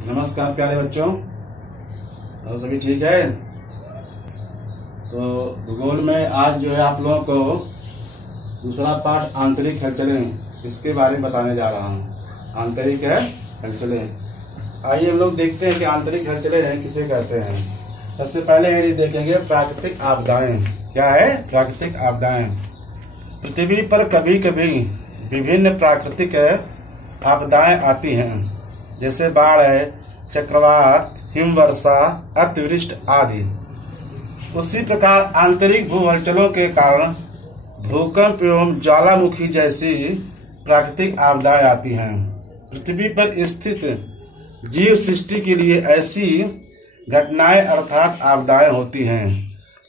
नमस्कार प्यारे बच्चों, और सभी ठीक है। तो भूगोल में आज जो है आप लोगों को दूसरा पाठ आंतरिक हलचलें, इसके बारे में बताने जा रहा हूँ। आंतरिक है हलचलें। आइए हम लोग देखते हैं कि आंतरिक हलचलें किसे कहते हैं। सबसे पहले ये देखेंगे प्राकृतिक आपदाएं। क्या है? प्राकृतिक आपदाएं। पृथ्वी पर कभी कभी विभिन्न प्राकृतिक आपदाएं आती हैं, जैसे बाढ़ है, चक्रवात, हिमवर्षा, अतिवृष्टि आदि। उसी प्रकार आंतरिक भू हलचलों के कारण भूकंप एवं ज्वालामुखी जैसी प्राकृतिक आपदाएं आती हैं। पृथ्वी पर स्थित जीव सृष्टि के लिए ऐसी घटनाएं अर्थात आपदाएं होती हैं।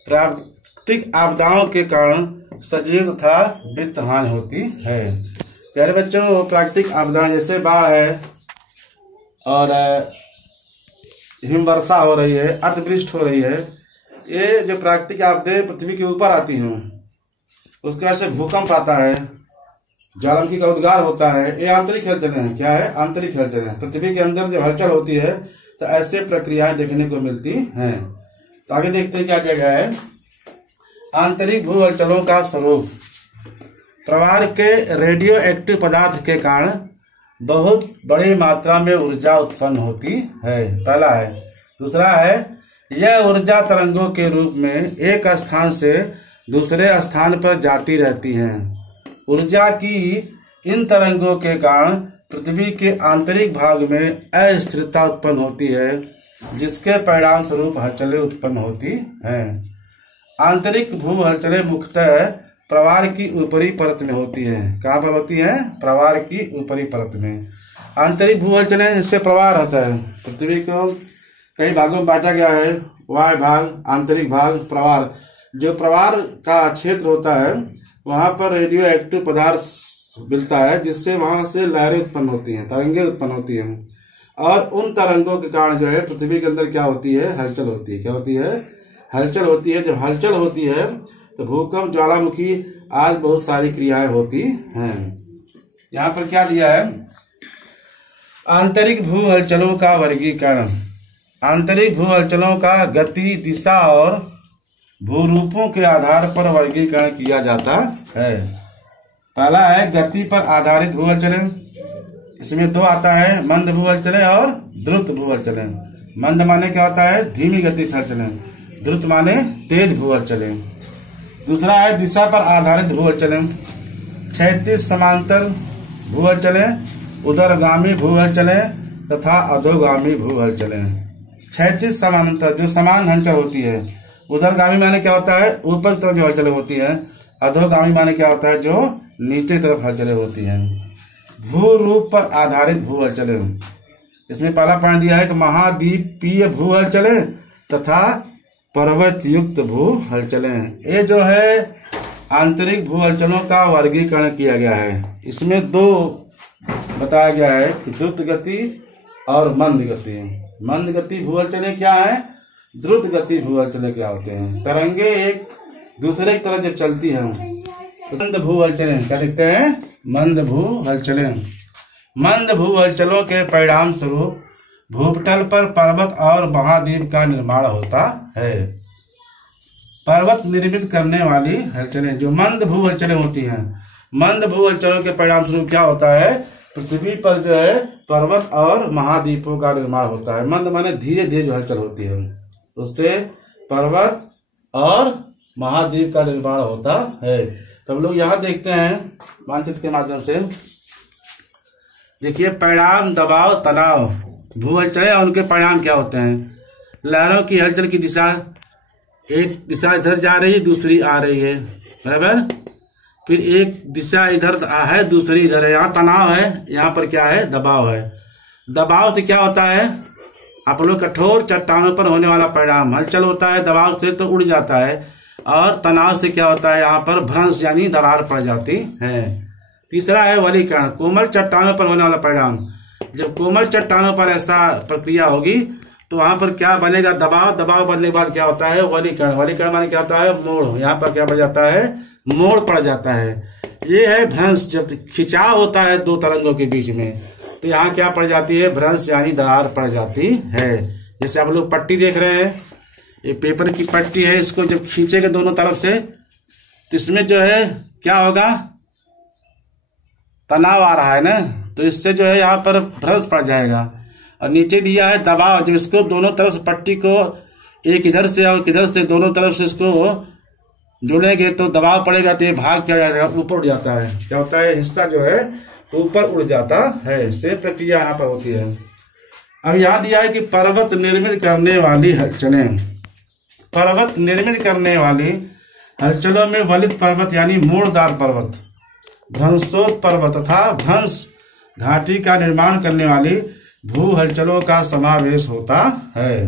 प्राकृतिक आपदाओं के कारण सजीव तथा वित्त हानि होती है। प्यारे बच्चों, प्राकृतिक आपदाएं जैसे बाढ़ है और हिमवर्षा हो रही है, अतिवृष्टि हो रही है, ये जो प्राकृतिक आपदाएं पृथ्वी के ऊपर आती हैं, उसके वजह से भूकंप आता है, ज्वालामुखी का उद्गार होता है, ये आंतरिक हलचलें हैं। क्या है? आंतरिक हलचलें। पृथ्वी के अंदर जब हलचल होती है तो ऐसे प्रक्रियाएं देखने को मिलती हैं। तो आगे देखते हैं क्या जगह है। आंतरिक भू हलचलों का स्वरूप। प्रवाह के रेडियो एक्टिव पदार्थ के कारण बहुत बड़ी मात्रा में ऊर्जा उत्पन्न होती है, पहला है। दूसरा है, यह ऊर्जा तरंगों के रूप में एक स्थान से दूसरे स्थान पर जाती रहती हैं। ऊर्जा की इन तरंगों के कारण पृथ्वी के आंतरिक भाग में अस्थिरता उत्पन्न होती है, जिसके परिणाम स्वरूप हलचलें उत्पन्न होती हैं। आंतरिक भू हलचलें मुख्यतः प्रवाह की ऊपरी परत में होती है। कहाँ पर होती है? प्रवाह की ऊपरी परत में। आंतरिक भू हलचलें, इससे प्रवाह रहता है। पृथ्वी को कई भागों में बांटा गया है, वायु भाग, आंतरिक भाग, प्रवाह। जो प्रवाह का क्षेत्र होता है वहां पर रेडियो एक्टिव पदार्थ मिलता है, जिससे वहां से लहरें उत्पन्न होती हैं, तरंगें उत्पन्न होती हैं, और उन तरंगों के कारण जो है पृथ्वी के अंदर क्या होती है? हलचल होती है। क्या होती है? हलचल होती है। जब हलचल होती है तो भूकंप, ज्वालामुखी आज बहुत सारी क्रियाएं होती हैं। यहाँ पर क्या दिया है? आंतरिक भू हलचलों का वर्गीकरण। आंतरिक भू हलचलों का गति, दिशा और भूरूपों के आधार पर वर्गीकरण किया जाता है। पहला है गति पर आधारित भू हलचलें। इसमें दो आता है, मंद भू हलचलें और द्रुत भू हलचलें। मंद माने क्या होता है? धीमी गति से हलचलें। द्रुत माने तेज भू हलचलें। दूसरा है दिशा पर आधारित भू हलचलें। क्षैतिज समांतर भू हलचलें, उर्ध्वगामी भू हलचलें तथा अधोगामी भू हलचलें। क्षैतिज समांतर जो समान हलचल होती है। उर्ध्वगामी माने क्या होता है? ऊपर की तरफ जो हलचलें होती है। अधोगामी माने क्या होता है? जो नीचे की तरफ हलचलें होती हैं। भू रूप पर आधारित भू हलचलें। इसमें पहला पॉइंट दिया है कि महाद्वीपीय भू हलचलें तथा पर्वत युक्त भू हलचलें। ये जो है आंतरिक भू हलचलों का वर्गीकरण किया गया है। इसमें दो बताया गया है, द्रुत गति और मंद गति। मंद गति भू हलचलें क्या है? द्रुत गति भू हलचलें क्या होते हैं? तरंगे एक दूसरे की तरफ जब चलती हैं, मंद भू हलचलें क्या दिखते हैं? मंद भू हलचलें। मंद भू हलचलों के परिणाम स्वरूप भूपटल पर पर्वत और महाद्वीप का निर्माण होता है। पर्वत निर्मित करने वाली हलचलें जो मंद भू हलचलें होती हैं। मंद भू हलचलों के परिणाम स्वरूप क्या होता है? पृथ्वी पर जो है पर्वत और महाद्वीपों का निर्माण होता है। मंद माने धीरे धीरे जो हलचल होती है, उससे पर्वत और महाद्वीप का निर्माण होता है। तो हम लोग यहाँ देखते हैं मानचित्र के माध्यम से। देखिए, परिणाम, दबाव, तनाव। भू हलचलें और उनके परिणाम क्या होते हैं? लहरों की हलचल की दिशा, एक दिशा इधर जा रही है, दूसरी आ रही है, बराबर। फिर एक दिशा इधर है, दूसरी इधर है। यहाँ तनाव है, यहाँ पर क्या है? दबाव है। दबाव से क्या होता है? आप लोग कठोर चट्टानों पर होने वाला परिणाम। हलचल होता है दबाव से तो उड़ जाता है, और तनाव से क्या होता है? यहाँ पर भ्रंश यानी दरार पड़ जाती है। तीसरा है वलीकरण, कोमल चट्टानों पर होने वाला परिणाम। जब कोमल चट्टानों पर ऐसा प्रक्रिया होगी तो वहां पर क्या बनेगा? दबाव। दबाव बनने के बाद क्या होता है? वलीकरण। वलीकरण माने क्या होता है? मोड़। यहाँ पर क्या पड़ जाता है? मोड़ पड़ जाता है। ये है भ्रंश। जब खिंचाव होता है दो तरंगों के बीच में तो यहाँ क्या पड़ जाती है, भ्रंश यानी दरार पड़ जाती है। जैसे आप लोग पट्टी देख रहे हैं, ये पेपर की पट्टी है, इसको जब खींचेगा दोनों तरफ से तो इसमें जो है क्या होगा, तनाव आ रहा है ना, तो इससे जो है यहाँ पर भ्रंश पड़ जाएगा। और नीचे दिया है दबाव, जब इसको दोनों तरफ से पट्टी को एक इधर से और इधर से दोनों तरफ से इसको जोड़ेंगे तो दबाव पड़ेगा, तो ये भाग क्या जाएगा, ऊपर उड़ जाता है। क्या होता है, हिस्सा जो है ऊपर उड़ जाता है। सेम प्रक्रिया यहाँ पर होती है। अब यहाँ दिया है कि पर्वत निर्मित करने वाली हलचलें। पर्वत निर्मित करने वाली हलचलों में वलित पर्वत यानी मोड़दार पर्वत, भ्रंशोत पर्वत तथा भ्रंश घाटी का निर्माण करने वाली भू हलचलों का समावेश होता है।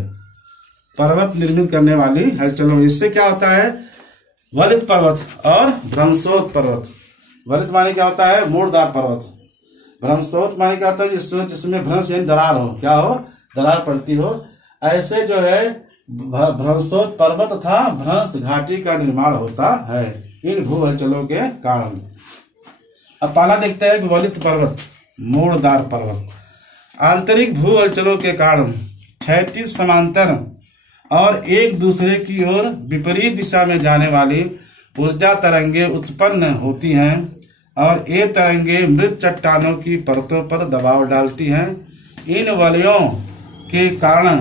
पर्वत निर्मित करने वाली हलचलों, इससे क्या होता है, वलित पर्वत और भ्रंशोत पर्वत। वलित माने क्या होता है, मोड़दार पर्वत। भ्रंशोत माने क्या होता है, जिसमें भ्रंश यानी दरार हो, क्या हो, दरार पड़ती हो। ऐसे जो है भ्रंशोत पर्वत तथा भ्रंश घाटी का निर्माण होता है इन भू हलचलों के कारण। अब पहला देखते हैं वलित पर्वत, मोड़दार पर्वत। आंतरिक भू हलचलों के कारण क्षैतिज समांतर और एक दूसरे की ओर विपरीत दिशा में जाने वाली ऊर्जा तरंगे उत्पन्न होती हैं और ये तरंगे मृत चट्टानों की परतों पर दबाव डालती हैं। इन वलयों के कारण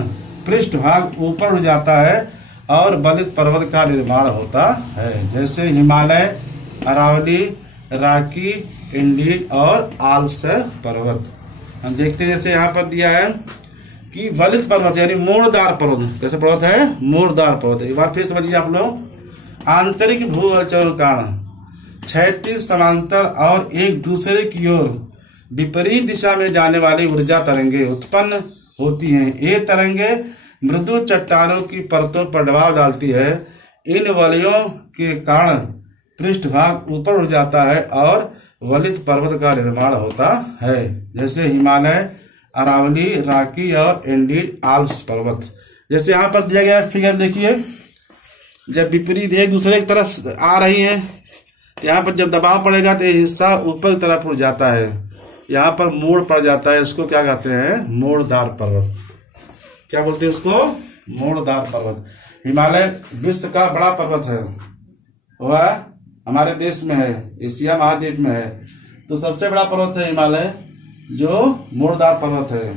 पृष्ठभाग ऊपर उठ जाता है और वलित पर्वत का निर्माण होता है, जैसे हिमालय, अरावली, राकी, इंडीज और आल्प्स पर्वत। हम देखते हैं जैसे यहाँ पर दिया है कि वलित पर्वत यानी मोड़दार पर्वत। कैसे पर्वत है, मोड़दार पर्वत। एक बार फिर समझिए आप लोग। आंतरिक भू हलचलों के कारण क्षैतिज समांतर और एक दूसरे की ओर विपरीत दिशा में जाने वाली ऊर्जा तरंगे उत्पन्न होती हैं। ये तरंगे मृदु चट्टानों की परतों पर दबाव डालती है। इन वलयों के कारण पृष्ठभाग ऊपर उठ जाता है और वलित पर्वत का निर्माण होता है, जैसे हिमालय, अरावली, राकी और एंडीज आल्प्स पर्वत। जैसे यहाँ पर दिया गया फिगर देखिए, जब विपरीत एक दूसरे की तरफ आ रही है, यहाँ पर जब दबाव पड़ेगा तो हिस्सा ऊपर की तरफ उड़ जाता है, यहाँ पर मोड़ पड़ जाता है। इसको क्या कहते हैं, मोड़दार पर्वत। क्या बोलते हैं उसको, मोड़दार पर्वत। हिमालय विश्व का बड़ा पर्वत है, वह हमारे देश में है, एशिया महाद्वीप में है, तो सबसे बड़ा पर्वत है हिमालय, जो मोड़दार पर्वत है।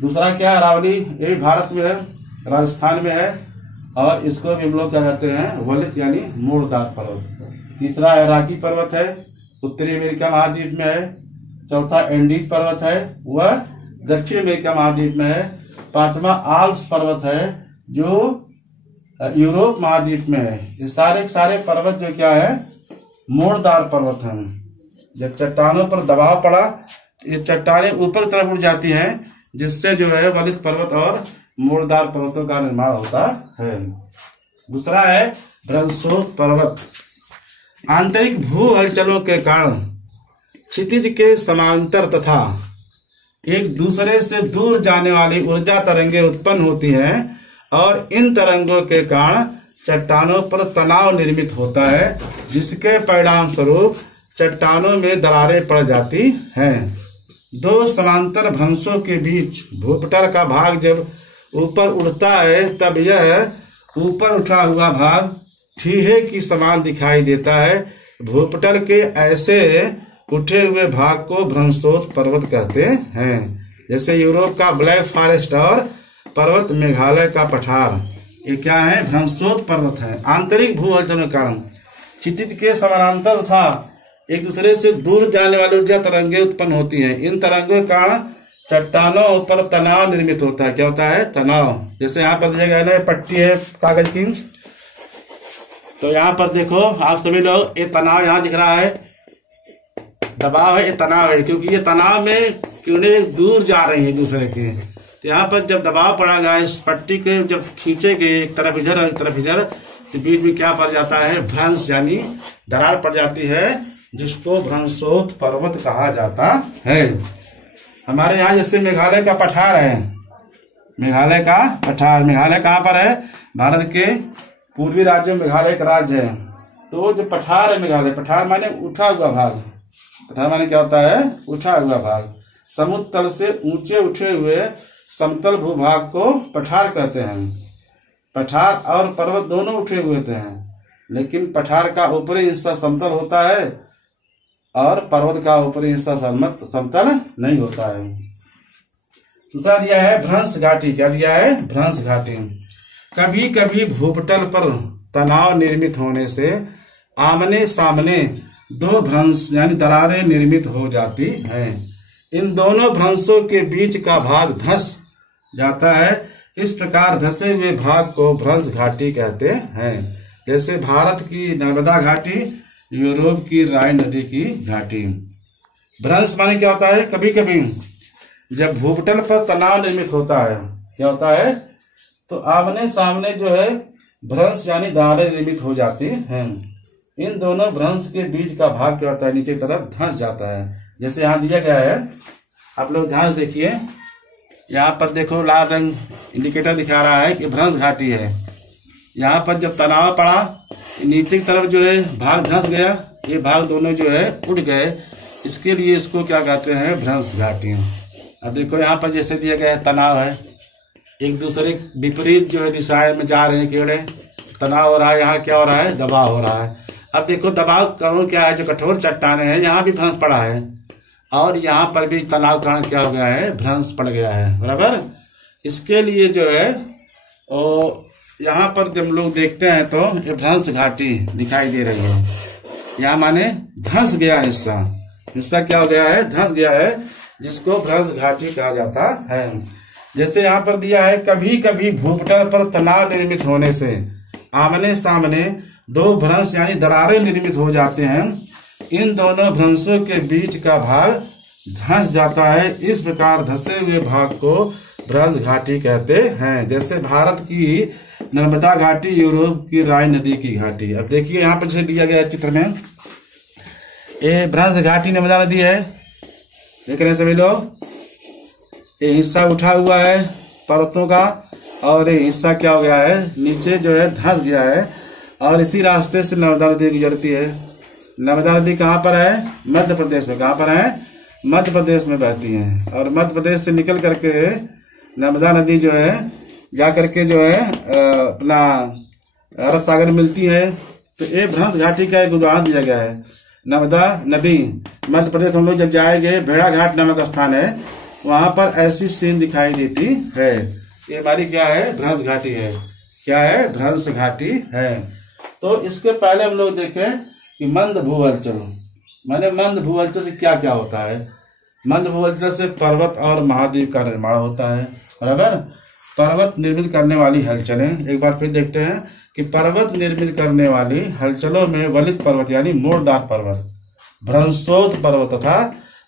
दूसरा क्या है, अरावली, ये भी भारत में है, राजस्थान में है, और इसको भी हम लोग क्या कहते हैं, वलित यानी मोड़दार पर्वत। तीसरा है राकी पर्वत है, उत्तरी अमेरिका महाद्वीप में है। चौथा एंडीज पर्वत है, वह दक्षिण अमेरिका महाद्वीप में है। पांचवा आल्प्स पर्वत है, जो यूरोप महाद्वीप में है। ये सारे पर्वत जो क्या है, मोड़दार पर्वत हैं। जब चट्टानों पर दबाव पड़ा, ये चट्टानें ऊपर की तरफ उठ जाती हैं, जिससे जो है वलित पर्वत और मोड़दार पर्वतों का निर्माण होता है। दूसरा है भ्रंशोत पर्वत। आंतरिक भू हलचलों के कारण क्षितिज के समांतर तथा एक दूसरे से दूर जाने वाली ऊर्जा तरंगे उत्पन्न होती हैं और इन तरंगों के कारण चट्टानों पर तनाव निर्मित होता है, जिसके परिणाम स्वरूप चट्टानों में दरारें पड़ जाती हैं। दो समांतर भ्रंशों के बीच भूपटल का भाग जब ऊपर उठता है, तब यह ऊपर उठा हुआ भाग ठीहे की समान दिखाई देता है। भूपटल के ऐसे उठे हुए भाग को भ्रंशोत पर्वत कहते हैं, जैसे यूरोप का ब्लैक फॉरेस्ट और पर्वत मेघालय का पठार, ये क्या है, भ्रंशोत पर्वत है। आंतरिक भू हलचल के कारण क्षितिज के समानांतर था एक दूसरे से दूर जाने वाली ऊर्जा तरंगे उत्पन्न होती हैं। इन तरंगों के कारण चट्टानों पर तनाव निर्मित होता है। क्या होता है, तनाव। जैसे यहाँ पर दिया गया है, पट्टी है कागज की, तो यहाँ पर देखो आप सभी लोग, ये तनाव यहाँ दिख रहा है, दबाव है, ये तनाव है, क्योंकि ये तनाव में किरणें दूर जा रही है एक दूसरे के। तो यहाँ पर जब दबाव पड़ा गया, इस पट्टी के जब खींचेंगे एक तरफ इधर और एक तरफ इधर, तो बीच में क्या पड़ जाता है, भ्रंश यानी दरार पड़ जाती है, जिसको भ्रंशोत पर्वत कहा जाता है। हमारे यहाँ जैसे मेघालय का पठार है, मेघालय का पठार, मेघालय कहाँ पर है, भारत के पूर्वी राज्य में मेघालय का राज्य है। तो जो पठार है मेघालय, पठार माने उठा हुआ भाग, पठार माने क्या होता है, उठा हुआ भाग। समुद्र तल से ऊंचे उठे हुए समतल भूभाग को पठार कहते हैं। पठार और पर्वत दोनों उठे हुए होते हैं, लेकिन पठार का ऊपरी हिस्सा समतल होता है और पर्वत का ऊपरी हिस्सा समतल नहीं होता है। दूसरा दिया है भ्रंश घाटी। क्या दिया है? भ्रंश घाटी। कभी कभी भूपटल पर तनाव निर्मित होने से आमने सामने दो भ्रंश यानी दरारें निर्मित हो जाती हैं। इन दोनों भ्रंशों के बीच का भाग धंस जाता है। इस प्रकार धंसे हुए भाग को भ्रंश घाटी कहते हैं। जैसे भारत की नर्मदा घाटी, यूरोप की राइन नदी की घाटी। भ्रंश माने क्या होता है? कभी कभी जब भूपटल पर तनाव निर्मित होता है, क्या होता है? तो आमने सामने जो है भ्रंश यानी दरारें निर्मित हो जाती हैं। इन दोनों भ्रंश के बीच का भाग क्या होता है? नीचे की तरफ धंस जाता है। जैसे यहाँ दिया गया है, आप लोग ध्यान से देखिए। यहाँ पर देखो लाल रंग इंडिकेटर दिखा रहा है कि भ्रंश घाटी है। यहाँ पर जब तनाव पड़ा, नीचे की तरफ जो है भाग धंस गया, ये भाग दोनों जो है उड़ गए, इसके लिए इसको क्या कहते हैं? भ्रंश घाटी। अब देखो यहाँ पर जैसे दिया गया है तनाव है, एक दूसरे विपरीत जो है दिशाएं में जा रहे हैं कीड़े, तनाव हो रहा है। यहाँ क्या हो रहा है? दबाव हो रहा है। अब देखो दबाव कारण क्या है? जो कठोर चट्टाने हैं यहाँ भी भ्रंश पड़ा है और यहाँ पर भी तनाव कारण क्या हो गया है? भ्रंश पड़ गया है। बराबर। इसके लिए जो है यहाँ पर जब लोग देखते हैं तो ये भ्रंश घाटी दिखाई दे रही है। यहाँ माने धंस गया हिस्सा, हिस्सा क्या हो गया है? धंस गया है, जिसको भ्रंश घाटी कहा जाता है। जैसे यहाँ पर दिया है, कभी कभी भूपटल पर तनाव निर्मित होने से आमने सामने दो भ्रंश यानी दरारें निर्मित हो जाते हैं। इन दोनों भ्रंशों के बीच का भाग धंस जाता है। इस प्रकार धंसे हुए भाग को भ्रंश घाटी कहते हैं। जैसे भारत की नर्मदा घाटी, यूरोप की राइन नदी की घाटी। अब देखिए यहाँ पर दिया गया चित्र में, ये भ्रंश घाटी नर्मदा नदी है, देख रहे हैं सभी लोग। ये हिस्सा उठा हुआ है पर्वतों का और ये हिस्सा क्या हो गया है? नीचे जो है धंस गया है और इसी रास्ते से नर्मदा नदी गुजरती है। नर्मदा नदी कहाँ पर है? मध्य प्रदेश में। कहाँ पर है? मध्य प्रदेश में बहती है और मध्य प्रदेश से निकल करके नर्मदा नदी जो है जा करके जो है अपना अरब सागर मिलती है। तो ये भ्रंश घाटी का एक उदाहरण दिया गया है। नर्मदा नदी मध्य प्रदेश हम लोग जब जाएंगे, भेड़ा घाट नामक स्थान है, वहां पर ऐसी सीन दिखाई देती है। ये हमारी क्या है? भ्रंश घाटी है। क्या है? भ्रंश घाटी है। तो इसके पहले हम लोग देखें कि मंद भूअंचल माने मंद भूअंचल से क्या क्या होता है। मंद भूअंचल से पर्वत और महाद्वीप का निर्माण होता है। बराबर। पर्वत निर्मित करने वाली हलचलें, एक बार फिर देखते हैं कि पर्वत निर्मित करने वाली हलचलों में वलित पर्वत यानी मोड़दार पर्वत, भ्रंशोत्थ पर्वत तथा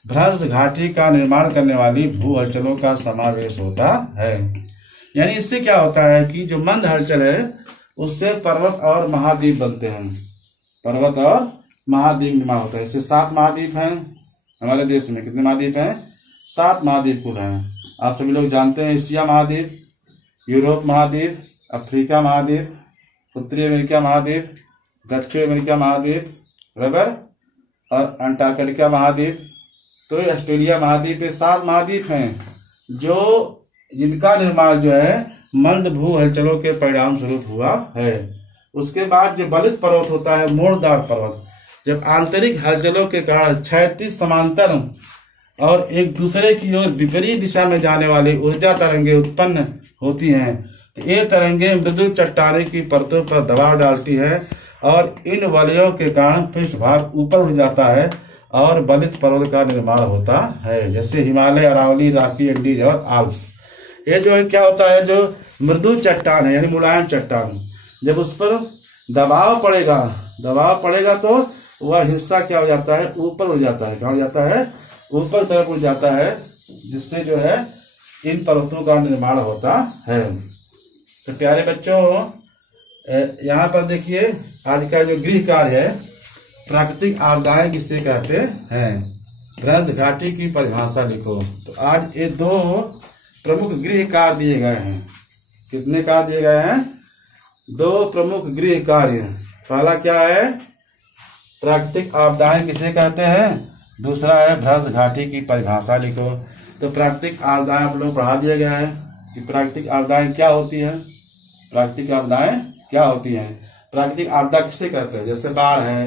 भ्रंश घाटी का निर्माण करने वाली भू हलचलों का समावेश होता है। यानी इससे क्या होता है कि जो मंद हलचल है उससे पर्वत और महाद्वीप बनते हैं। पर्वत और महाद्वीप निर्माण होता है। इससे 7 महाद्वीप हैं हमारे देश में। कितने महाद्वीप हैं? 7 महाद्वीप कुल हैं। आप सभी लोग जानते हैं, एशिया महाद्वीप, यूरोप महाद्वीप, अफ्रीका महाद्वीप, उत्तरी अमेरिका महाद्वीप, दक्षिण अमेरिका महाद्वीप, बराबर, और अंटार्कटिका महाद्वीप, तो ऑस्ट्रेलिया महाद्वीप। 7 महाद्वीप हैं जो जिनका निर्माण जो है मंद भू हलचलों के परिणाम स्वरूप हुआ है। उसके बाद जो बलित पर्वत होता है, मोड़दार पर्वत, जब आंतरिक हलचलों के कारण क्षैतिज समांतर और एक दूसरे की ओर विपरीत दिशा में जाने वाली ऊर्जा तरंगे उत्पन्न होती हैं, तो ये तरंगे मृदु चट्टाने की परतों पर दबाव डालती है और इन वलयों के कारण पृष्ठभाग ऊपर उठ जाता है और बलित पर्वत का निर्माण होता है। जैसे हिमालय, अरावली, रॉकी एंडीज और आल्प्स। ये जो है क्या होता है, जो मृदु चट्टान है यानी मुलायम चट्टान, जब उस पर दबाव पड़ेगा तो वह हिस्सा क्या हो जाता है? ऊपर उठ जाता है। क्या हो जाता है? ऊपर तरफ उठ जाता है, जिससे जो है इन पर्वतों का निर्माण होता है। तो प्यारे बच्चों, यहाँ पर देखिए आज का जो गृह कार्य है, प्राकृतिक आपदाएं किसे कहते हैं, भ्रंश घाटी की परिभाषा लिखो। तो आज ये 2 प्रमुख गृह कार्य दिए गए हैं। कितने कार्य दिए गए हैं? 2 प्रमुख गृह कार्य। पहला क्या है? प्राकृतिक आपदाएं किसे कहते हैं, दूसरा है भ्रंश घाटी की परिभाषा लिखो। तो प्राकृतिक आपदाएं आप लोग पढ़ा दिया गया है कि प्राकृतिक आपदाएं क्या होती है। प्राकृतिक आपदाएं क्या होती हैं? प्राकृतिक आपदा किसे कहते हैं? जैसे बाढ़ है,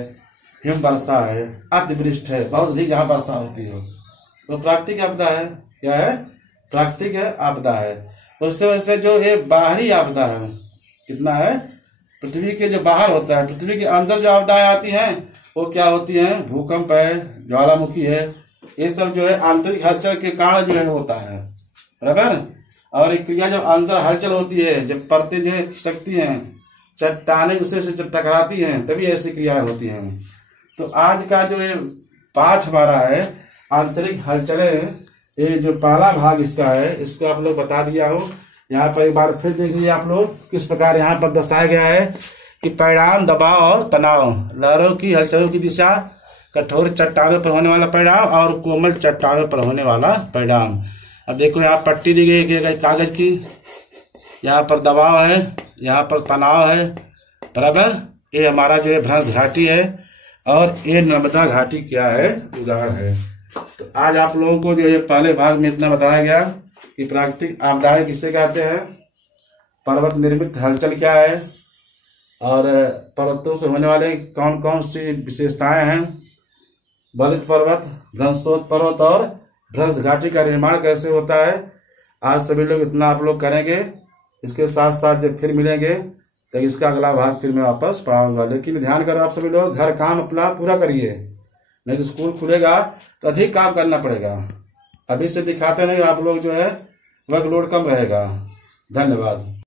हिम वर्षा है, अतिवृष्टि है, बहुत अधिक जहाँ वर्षा होती हो तो प्राकृतिक आपदा है। क्या है? प्राकृतिक है आपदा है। उससे वैसे जो ये बाहरी आपदा है, कितना है? पृथ्वी के जो बाहर होता है, पृथ्वी के अंदर जो आपदाएं आती हैं वो क्या होती हैं? भूकंप है, ज्वालामुखी है, ये सब जो है आंतरिक हलचल के कारण जो है होता है, बराबर। और एक क्रिया जब अंदर हलचल होती है, जब परतें जो है खिसकती हैं, चट्टानें दूसरे से जब टकराती हैं, तभी ऐसी क्रियाएं होती हैं। तो आज का जो ये पाठ हमारा है आंतरिक हलचलें, ये जो पहला भाग इसका है, इसको आप लोग बता दिया हो। यहाँ पर एक बार फिर देख लीजिए आप लोग, किस प्रकार यहाँ पर दर्शाया गया है कि परिणाम, दबाव और तनाव, लहरों की हलचलों की दिशा, कठोर चट्टानों पर होने वाला परिणाम और कोमल चट्टानों पर होने वाला परिणाम। अब देखो यहाँ पट्टी दी गई है कागज की, यहाँ पर दबाव है, यहाँ पर तनाव है, बराबर। ये हमारा जो है भ्रंश घाटी है और ये नर्मदा घाटी क्या है? उदाहरण है। तो आज आप लोगों को जो है पहले भाग में इतना बताया गया कि प्राकृतिक आपदाएं किसे कहते हैं, पर्वत निर्मित हलचल क्या है, और पर्वतों से होने वाले कौन कौन सी विशेषताएं हैं, बलित पर्वत, भ्रंशोत पर्वत और भ्रंश घाटी का निर्माण कैसे होता है। आज सभी लोग इतना आप लोग करेंगे। इसके साथ साथ जब फिर मिलेंगे तो इसका अगला भाग फिर मैं वापस पढ़ाऊंगा। लेकिन ध्यान करो आप सभी लोग, घर काम अपना पूरा करिए, नहीं तो स्कूल खुलेगा तो अधिक काम करना पड़ेगा। अभी से दिखाते नहीं आप लोग जो है वर्कलोड कम रहेगा। धन्यवाद।